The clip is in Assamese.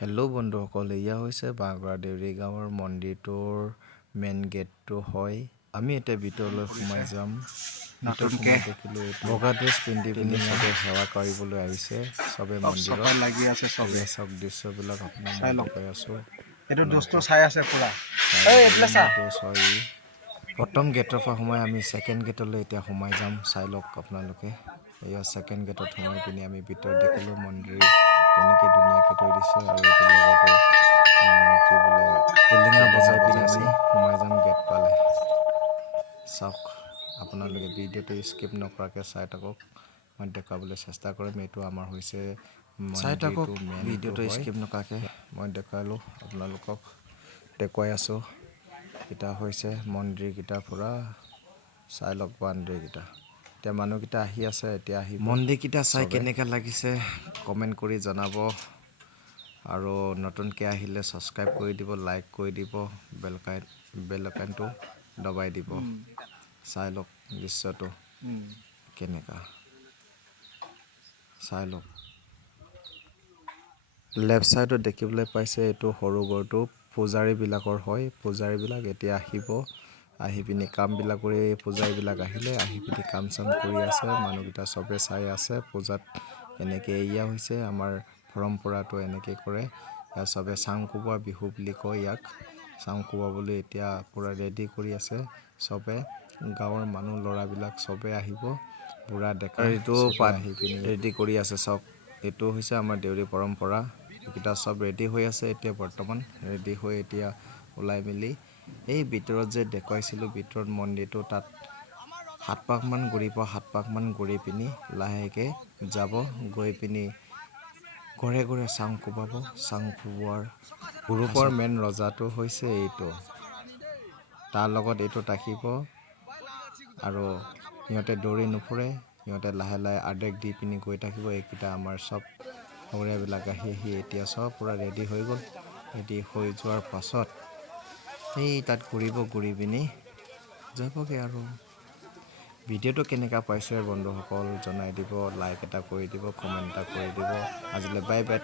হেল্ল' বন্ধুসকল, এয়া হৈছে বাগৰা দেউৰি গাঁৱৰ মন্দিৰটোৰ মেইন গেটটো হয়। আমি এতিয়া ভিতৰলৈ সোমাই যাম। ভিতৰত সোমাই দেখিলোঁ বগা ড্ৰেছ পিন্ধি পিনি চবে সেৱা কৰিবলৈ আহিছে। চবে মন্দিৰত লাগি আছে চবে। চব দৃশ্যবিলাক আপোনাক মই দেখাই আছোঁ। এইটো দোস্ত চাই আছে পুৰা। প্ৰথম গেটৰ পৰা সোমাই আমি ছেকেণ্ড গেটলৈ এতিয়া সোমাই যাম। চাই লওক আপোনালোকে। এয়া ছেকেণ্ড গেটত সোমাই পিনি আমি ভিতৰত দেখিলোঁ মন্দিৰ কেনেকৈ ধুনীয়াকৈ থৈ দিছে আৰু এইটোৰ লগতো কি বোলে টিলিঙা বজাই পিনি আমি সোমাই যাম গেট পালে। চাওক আপোনালোকে ভিডিঅ'টো স্কিপ নকৰাকৈ চাই থাকক। মই দেখুৱাবলৈ চেষ্টা কৰিম। এইটো আমাৰ হৈছে মন্দিৰটো মেইন ভিডিঅ'টো স্কিপ নকৰাকৈ মই দেখুৱালোঁ আপোনালোকক দেখুৱাই আছোঁ। এটা হৈছে মন্দিৰকেইটা পুৰা চাই লওক মন্দিৰকেইটা। এতিয়া মানুহকেইটা আহি আছে। এতিয়া আহি মন্দিৰকেইটা চাই কেনেকৈ লাগিছে কমেণ্ট কৰি জনাব আৰু নতুনকৈ আহিলে ছাবস্ক্ৰাইব কৰি দিব, লাইক কৰি দিব, বেল আইকনটো দবাই দিব। চাই লওক দৃশ্যটো কেনেকুৱা চাই লওক। লেফ্ট ছাইডত দেখিবলৈ পাইছে এইটো সৰু ঘৰটো পূজাৰীবিলাকৰ হয়। পূজাৰীবিলাক এতিয়া আহিব, আহি পিনি কামবিলাক কৰি পূজাৰীবিলাক আহিলে আহি পিনি কাম চাম কৰি আছে। মানুহকেইটা চবে চাই আছে পূজাত। এনেকৈ এয়া হৈছে আমাৰ পৰম্পৰাটো এনেকৈ কৰে। চবে চাং কুবুৱা বিহু বুলি কয় ইয়াক। চাং কুবাবলৈ এতিয়া পূৰা ৰেডি কৰি আছে চবে। গাঁৱৰ মানুহ ল'ৰাবিলাক চবে আহিব, বুঢ়া ডেকা এইটো আহি পিনি ৰেডি কৰি আছে। চাওক এইটো হৈছে আমাৰ দেউৰী পৰম্পৰা। এইকেইটা চব ৰেডি হৈ আছে এতিয়া বৰ্তমান। ৰেডি হৈ এতিয়া ওলাই মেলি এই ভিতৰত যে দেখুৱাইছিলোঁ ভিতৰত মন্দিৰটো তাত 7 পাকমান ঘূৰিব। 7 পাকমান ঘূৰি পিনি লাহেকৈ যাব। গৈ পিনি ঘৰে ঘৰে চাং কোবাব। চাং কোবোৱাৰ গ্ৰুপৰ মেইন ৰজাটো হৈছে এইটো। তাৰ লগত এইটো থাকিব আৰু সিহঁতে দৌৰি নুফুৰে। সিহঁতে লাহে লাহে আদেশ দি পিনি গৈ থাকিব। এইকেইটা আমাৰ চব সৰুবিলাক আহি এতিয়া চব পূৰা ৰেডি হৈ গ'ল। ৰেডি হৈ যোৱাৰ পাছত সেই তাত ঘূৰিব, ঘূৰি পিনি যাবগৈ আৰু। ভিডিঅ'টো কেনেকুৱা পাইছে বন্ধুসকল জনাই দিব, লাইক এটা কৰি দিব, কমেণ্ট এটা কৰি দিব। আজিলৈ বাই বাই।